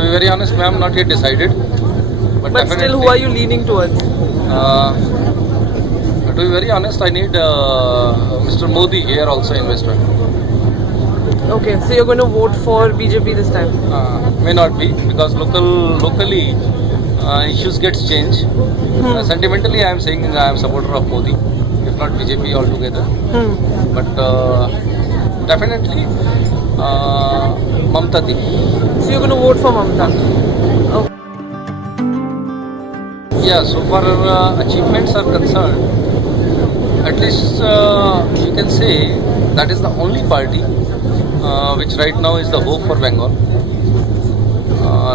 To be very honest, ma'am, not yet decided. But still, who are you leaning towards? To be very honest, I need Mr. Modi here also in West Bengal. Okay, so you're going to vote for BJP this time? May not be, because locally issues gets changed. Sentimentally, I am saying I am supporter of Modi, if not BJP altogether. But definitely Mamta Di. So you're going to vote for Mamta? Okay. Yeah, so far achievements are concerned, at least you can say that is the only party which right now is the hope for Bengal.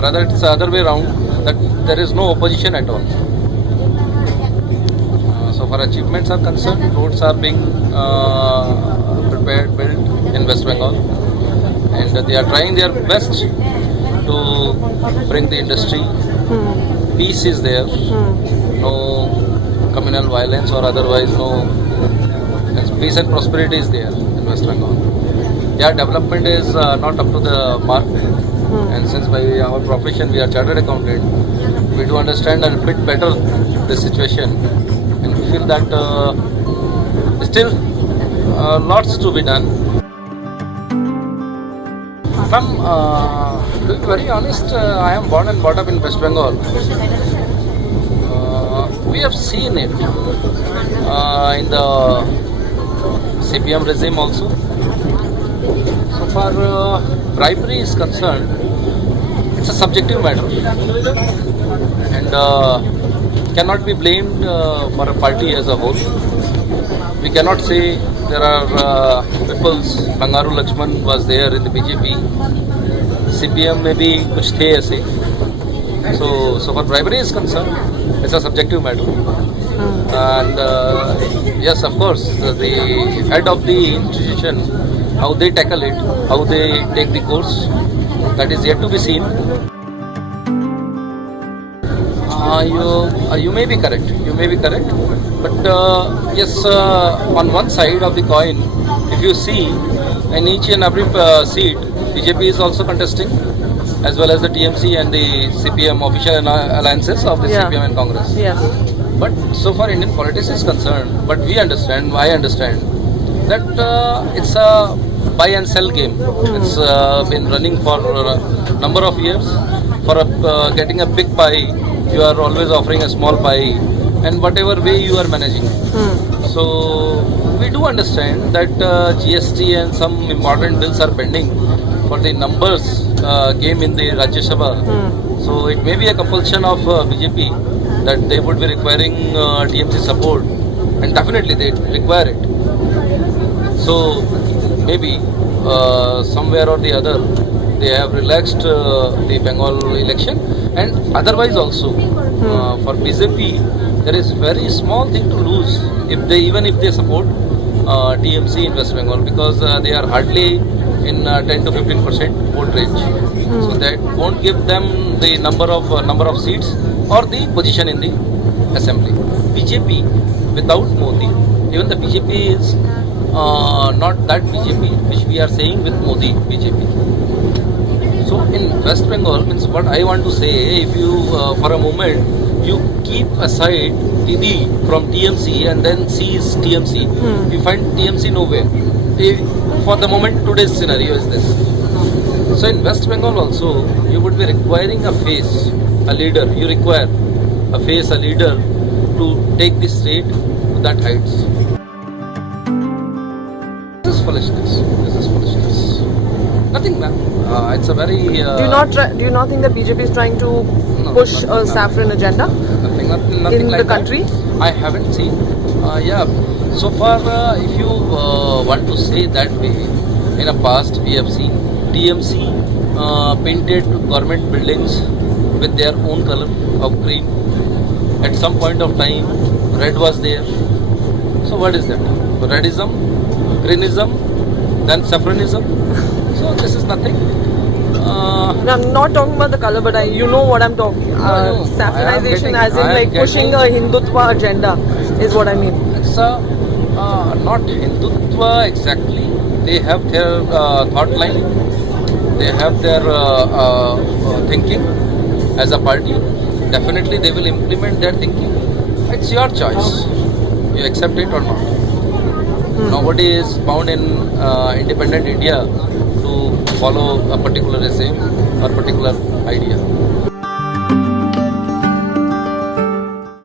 Rather, it's the other way around, that there is no opposition at all. So far achievements are concerned, roads are being prepared, built in West Bengal, and they are trying their best to bring the industry. Peace is there, no communal violence or otherwise, no peace and prosperity is there in West Bengal. Yeah, development is not up to the mark, and since by our profession we are chartered accountant, we do understand a bit better the situation, and we feel that still lots to be done. Ma'am, to be very honest, I am born and brought up in West Bengal. We have seen it in the CPM regime also. So far bribery is concerned, it's a subjective matter and cannot be blamed for a party as a whole. We cannot say there are peoples, Bangaru Lakshman was there in the BJP, CPM में भी कुछ थे ऐसे. So far bribery is concerned, it's a subjective matter. And yes, of course, the head of the institution, how they tackle it, how they take the course, that is yet to be seen. You may be correct. But yes, on one side of the coin, if you see, in each and every seat, BJP is also contesting, as well as the TMC and the CPM official alliances of the CPM and Congress. Yes. But so far Indian politics is concerned, but I understand that it's a buy and sell game. It's been running for a number of years. For getting a big pie, you are always offering a small pie, and whatever way you are managing. So we do understand that GST and some important bills are pending for the numbers game in the Rajya Sabha. So it may be a compulsion of BJP that they would be requiring TMC support, and definitely they require it. So maybe somewhere or the other they have relaxed the Bengal election, and otherwise also for BJP there is very small thing to lose even if they support TMC in West Bengal, because they are hardly in 10 to 15% vote range. So that won't give them the number of seats or the position in the assembly. BJP without Modi, even the BJP is not that BJP which we are saying with Modi BJP. So in West Bengal, means what I want to say, if you for a moment you keep aside Didi from TMC and then sees TMC, you find TMC nowhere. For the moment, today's scenario is this. So in West Bengal also, you would be requiring a face, a leader. You require a face, a leader to take the state to that heights. This is foolishness. Nothing, ma'am. It's a very. Do you not think that BJP is trying to push a saffron agenda? Nothing in like the country? That. I haven't seen. Yeah. So far, if you want to say that way, in the past we have seen TMC painted government buildings with their own color of green. At some point of time, red was there. So what is that? Redism, greenism, then saffronism. So this is nothing. I'm not talking about the color, but you know what I'm talking. Saffronization, as in like pushing a Hindutva agenda, is what I mean. It's not Hindutva exactly. They have their thought line. they have their thinking as a party. Definitely they will implement their thinking. It's your choice. You accept it or not. Nobody is bound in independent India to follow a particular regime or particular idea.